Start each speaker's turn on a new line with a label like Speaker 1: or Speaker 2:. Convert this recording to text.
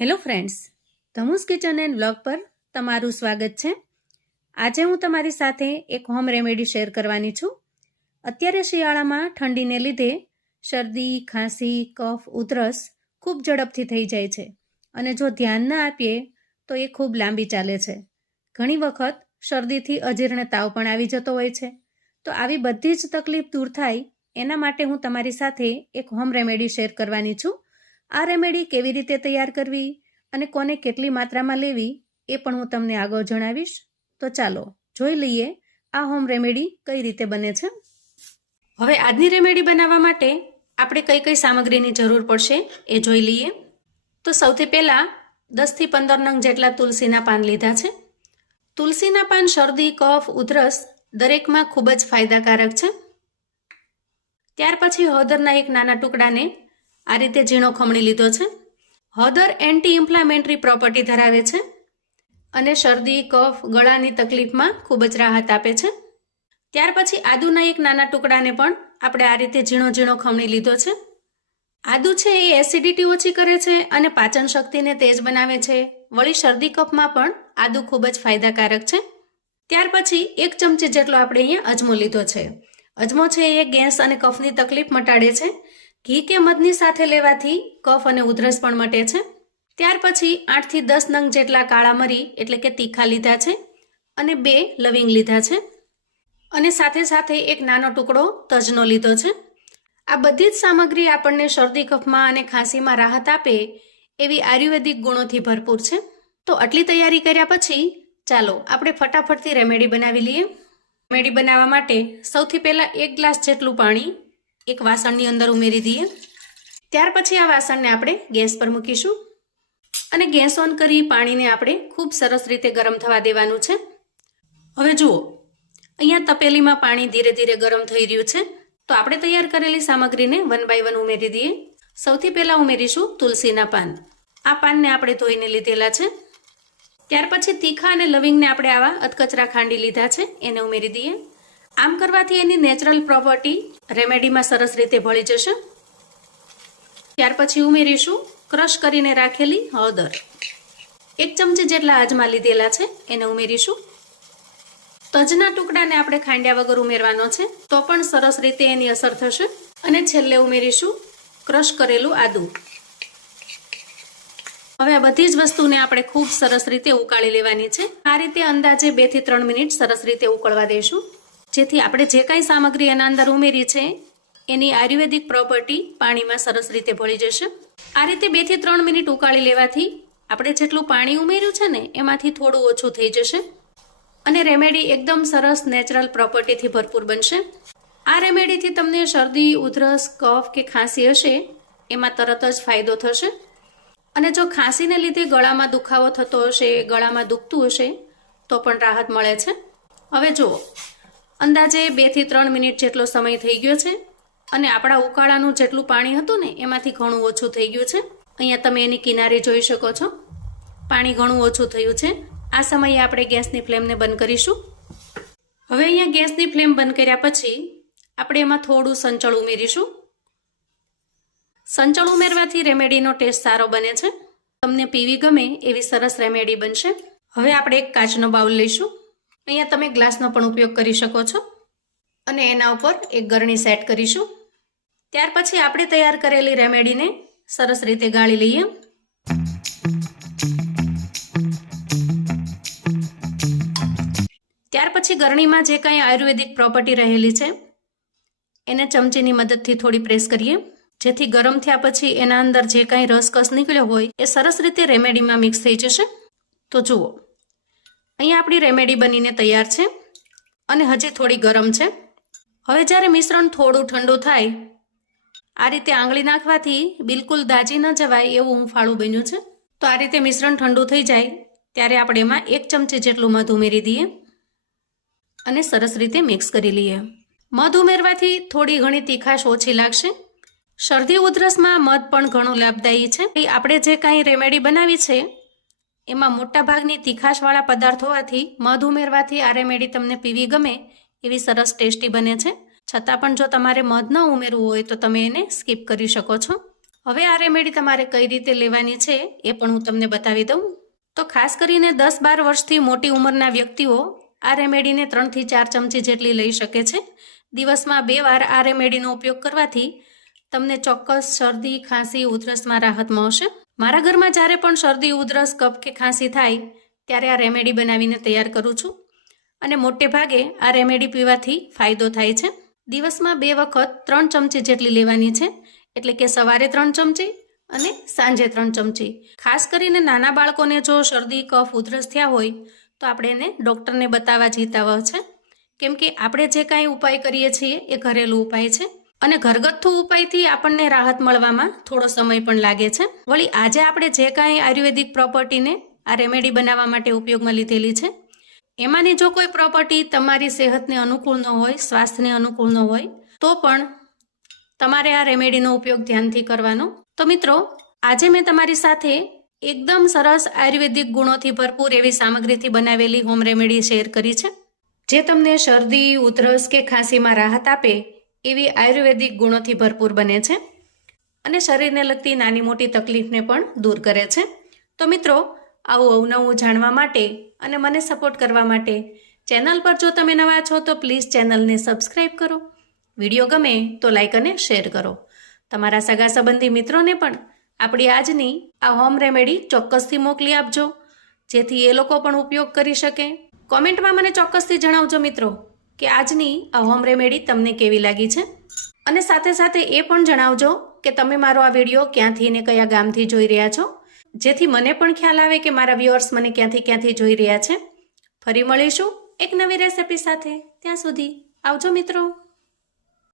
Speaker 1: Hello friends ધમુસ kitchen and blog પર તમારું સ્વાગત છે. આજે હું તમારી સાથે એક હોમ રેમેડી શેર કરવાની છું. અત્યારે શિયાળામાં ઠંડીને લીધે શરદી, ખાંસી, કફ, ઉધરસ ખૂબ ઝડપથી થઈ જાય છે અને જો ધ્યાન ના આપીએ તો એ ખૂબ લાંબી ચાલે છે. ઘણી વખત શરદીથી અજીર્ણ તાવ પણ આવી જતો હોય છે. તો આવી બધી જ તકલીફ દૂર થાય એના માટે હું તમારી સાથે એક હોમ રેમેડી શેર કરવાની છું. આ રેમેડી કેવી રીતે તૈયાર કરવી અને કોને કેટલી માત્રામાં લેવી એ પણ હું તમને આગળ જણાવીશ. તો ચાલો, જોઈ લઈએ આ હોમ રેમેડી કઈ રીતે બને છે. હવે આજની રેમેડી બનાવવા માટે આપણે કઈ કઈ સામગ્રીની જરૂર પડશે એ જોઈ લઈએ. તો સૌથી પહેલાં દસથી પંદર નંગ જેટલા તુલસીના પાન લીધા છે. તુલસીના પાન શરદી, કફ, ઉધરસ દરેકમાં ખૂબ જ ફાયદાકારક છે. ત્યાર પછી હળદરના એક નાના ટુકડાને આ રીતે ઝીણો ખમણી લીધો છે. હળદર એન્ટી ઇન્ફ્લામેટરી પ્રોપર્ટી ધરાવે છે અને શરદી, કફ, ગળાની તકલીફમાં ખૂબ જ રાહત આપે છે. ત્યાર પછી આદુના એક નાના ટુકડાને પણ આપણે આ રીતે ઝીણો ઝીણો ખમણી લીધો છે. આદુ છે એ એસિડિટી ઓછી કરે છે અને પાચન શક્તિને તેજ બનાવે છે. વળી શરદી, કફમાં પણ આદુ ખૂબ જ ફાયદાકારક છે. ત્યાર પછી એક ચમચી જેટલો આપણે અહીંયા અજમો લીધો છે. અજમો છે એ ગેસ અને કફની તકલીફ મટાડે છે. ઘી કે મધની સાથે લેવાથી કફ અને ઉધરસ પણ મટે છે. ત્યાર પછી આઠથી દસ નંગ જેટલા કાળા મરી એટલે કે તીખા લીધા છે અને બે લવિંગ લીધા છે. અને સાથે સાથે એક નાનો ટુકડો તજનો લીધો છે. આ બધી જ સામગ્રી આપણને શરદી, કફમાં અને ખાંસીમાં રાહત આપે એવી આયુર્વેદિક ગુણોથી ભરપૂર છે. તો આટલી તૈયારી કર્યા પછી ચાલો આપણે ફટાફટથી રેમેડી બનાવી લઈએ. રેમેડી બનાવવા માટે સૌથી પહેલાં એક ગ્લાસ જેટલું પાણી એક વાસણની અંદર ઉમેરી દઈએ. ત્યાર પછી આ વાસણને આપણે ગેસ પર મૂકીશું. અને ગેસ ઓન કરી પાણીને આપણે ખૂબ સરસ રીતે ગરમ થવા દેવાનું છે. હવે જુઓ, અહીંયા તપેલીમાં પાણી ધીરે ધીરે ગરમ થઈ રહ્યું છે. તો આપણે તૈયાર કરેલી સામગ્રીને વન બાય વન ઉમેરી દઈએ. સૌથી પહેલાં ઉમેરીશું તુલસીના પાન. આ પાનને આપણે ધોઈને લીધેલા છે. ત્યાર પછી તીખા અને લવિંગને આપણે આવા અધકચરા ખાંડી લીધા છે. એને ઉમેરી દઈએ. આમ કરવાથી એની નેચરલ પ્રોપર્ટી રેમેડીમાં સરસ રીતે ભળી જશે. ત્યાર પછી ઉમેરીશું ક્રશ કરીને રાખેલી હળદર. એક ચમચી જેટલા આજમાં લીધેલા છે, એને ઉમેરીશું. તજના ટુકડાને આપણે ખાંડ્યા વગર ઉમેરવાનો છે, તો પણ સરસ રીતે એની અસર થશે. અને છેલ્લે ઉમેરીશું ક્રશ કરેલું આદું. હવે આ બધી જ વસ્તુને આપણે ખૂબ સરસ રીતે ઉકાળી લેવાની છે. આ રીતે અંદાજે બેથી ત્રણ મિનિટ સરસ રીતે ઉકળવા દઈશું. જેથી આપણે જે કાંઈ સામગ્રી એના અંદર ઉમેરી છે, એની આયુર્વેદિક પ્રોપર્ટી પાણીમાં સરસ રીતે ભળી જશે. આ રીતે બેથી ત્રણ મિનિટ ઉકાળી લેવાથી આપણે જેટલું પાણી ઉમેર્યું છે ને, એમાંથી થોડું ઓછું થઈ જશે. અને રેમેડી એકદમ સરસ નેચરલ પ્રોપર્ટીથી ભરપૂર બનશે. આ રેમેડીથી તમને શરદી, ઉધરસ, કફ કે ખાંસી હશે, એમાં તરત જ ફાયદો થશે. અને જો ખાંસીને લીધે ગળામાં દુખાવો થતો હશે, ગળામાં દુખતું હશે, તો પણ રાહત મળે છે. હવે જુઓ અંદાજે બેથી ત્રણ મિનિટ જેટલો સમય થઈ ગયો છે અને આપણા ઉકાળાનું જેટલું પાણી હતું ને, એમાંથી ઘણું ઓછું થઈ ગયું છે. અહીંયા તમે એની કિનારે જોઈ શકો છો. પાણી ઘણું ઓછું થયું છે. આ સમયે આપણે ગેસની ફ્લેમને બંધ કરીશું. હવે અહીંયા ગેસની ફ્લેમ બંધ કર્યા પછી આપણે એમાં થોડું સંચળ ઉમેરીશું. સંચળ ઉમેરવાથી રેમેડીનો ટેસ્ટ સારો બને છે. તમને પીવી ગમે એવી સરસ રેમેડી બનશે. હવે આપણે એક કાચનો બાઉલ લઈશું. અહીંયા તમે ગ્લાસનો પણ ઉપયોગ કરી શકો છો. અને એના ઉપર એક ગરણી સેટ કરીશું. ત્યાર પછી આપણે તૈયાર કરેલી રેમેડીને સરસ રીતે ગાળી લઈએ. ત્યાર પછી ગરણીમાં જે કાંઈ આયુર્વેદિક પ્રોપર્ટી રહેલી છે, એને ચમચીની મદદથી થોડી પ્રેસ કરીએ. જેથી ગરમ થયા પછી એના અંદર જે કાંઈ રસકસ નીકળ્યો હોય, એ સરસ રીતે રેમેડીમાં મિક્સ થઈ જશે. તો જુઓ. અહીંયા આપણી રેમેડી બનીને તૈયાર છે અને હજી થોડી ગરમ છે. હવે જ્યારે મિશ્રણ થોડું ઠંડુ થાય, આ રીતે આંગળી નાખવાથી બિલકુલ દાજી ન જવાય એવું હુંફાળું બન્યું છે. તો આ રીતે મિશ્રણ ઠંડુ થઈ જાય, ત્યારે આપણે એમાં એક ચમચી જેટલું મધ ઉમેરી દઈએ અને સરસ રીતે મિક્સ કરી લઈએ. મધ ઉમેરવાથી થોડી ઘણી તીખાશ ઓછી લાગશે. શરદી ઉધરસમાં મધ પણ ઘણું લાભદાયી છે. આપણે જે કાંઈ રેમેડી બનાવી છે એમાં મોટાભાગની તીખાશવાળા પદાર્થ હોવાથી મધ ઉમેરવાથી આ રેમેડી તમને પીવી ગમે એવી સરસ ટેસ્ટી બને છે. છતાં પણ જો તમારે મધ ન ઉમેરવું હોય તો તમે એને સ્કીપ કરી શકો છો. હવે આ રેમેડી તમારે કઈ રીતે લેવાની છે એ પણ હું તમને બતાવી દઉં. તો ખાસ કરીને દસ બાર વર્ષથી મોટી ઉંમરના વ્યક્તિઓ આ રેમેડીને ત્રણથી ચાર ચમચી જેટલી લઈ શકે છે. દિવસમાં બે વાર આ રેમેડીનો ઉપયોગ કરવાથી તમને ચોક્કસ શરદી, ખાંસી, ઉધરસમાં રાહત મળશે. મારા ઘરમાં જ્યારે પણ શરદી, ઉધરસ કફ કે ખાંસી થાય, ત્યારે આ રેમેડી બનાવીને તૈયાર કરું છું. અને મોટે ભાગે આ રેમેડી પીવાથી ફાયદો થાય છે. દિવસમાં બે વખત ત્રણ ચમચી જેટલી લેવાની છે, એટલે કે સવારે ત્રણ ચમચી અને સાંજે ત્રણ ચમચી. ખાસ કરીને નાના બાળકોને જો શરદી, કફ, ઉધરસ થયા હોય, તો આપણે એને ડૉક્ટરને બતાવવા જીતાવહ છે. કેમ કે આપણે જે કાંઈ ઉપાય કરીએ છીએ, એ ઘરેલું ઉપાય છે. અને ઘરગથ્થુ ઉપાયથી આપણને રાહત મળવામાં થોડો સમય પણ લાગે છે. વળી આજે આપણે જે કાંઈ આયુર્વેદિક પ્રોપર્ટીને આ રેમેડી બનાવવા માટે ઉપયોગમાં લીધેલી છે, એમાંની જો કોઈ પ્રોપર્ટી તમારી સેહતને અનુકૂળ ન હોય, સ્વાસ્થ્યને અનુકૂળ ન હોય, તો પણ તમારે આ રેમેડીનો ઉપયોગ ધ્યાનથી કરવાનો. તો મિત્રો, આજે મેં તમારી સાથે એકદમ સરસ આયુર્વેદિક ગુણોથી ભરપૂર એવી સામગ્રીથી બનાવેલી હોમ રેમેડી શેર કરી છે, જે તમને શરદી, ઉધરસ કે ખાંસીમાં રાહત આપે એવી આયુર્વેદિક ગુણોથી ભરપૂર બને છે અને શરીરને લગતી નાની મોટી તકલીફને પણ દૂર કરે છે. તો મિત્રો, આવું અવનવું જાણવા માટે અને મને સપોર્ટ કરવા માટે ચેનલ પર જો તમે નવા છો તો પ્લીઝ ચેનલને સબસ્ક્રાઈબ કરો. વીડિયો ગમે તો લાઇક અને શેર કરો. તમારા સગા સંબંધી મિત્રોને પણ આપણી આજની આ હોમ રેમેડી ચોક્કસથી મોકલી આપજો. જેથી એ લોકો પણ ઉપયોગ કરી શકે. કોમેન્ટમાં મને ચોક્કસથી જણાવજો મિત્રો. કે આજની આ હોમ રેમેડી તમને કેવી લાગી છે? અને સાથે સાથે એ પણ જણાવજો કે તમે મારો આ વીડિયો ક્યાંથી ને કયા ગામથી જોઈ રહ્યા છો? જેથી મને પણ ખ્યાલ આવે કે મારા વ્યુઅર્સ મને ક્યાંથી ક્યાંથી જોઈ રહ્યા છે. ફરી મળીશું એક નવી રેસિપી સાથે. ત્યાં સુધી આવજો મિત્રો.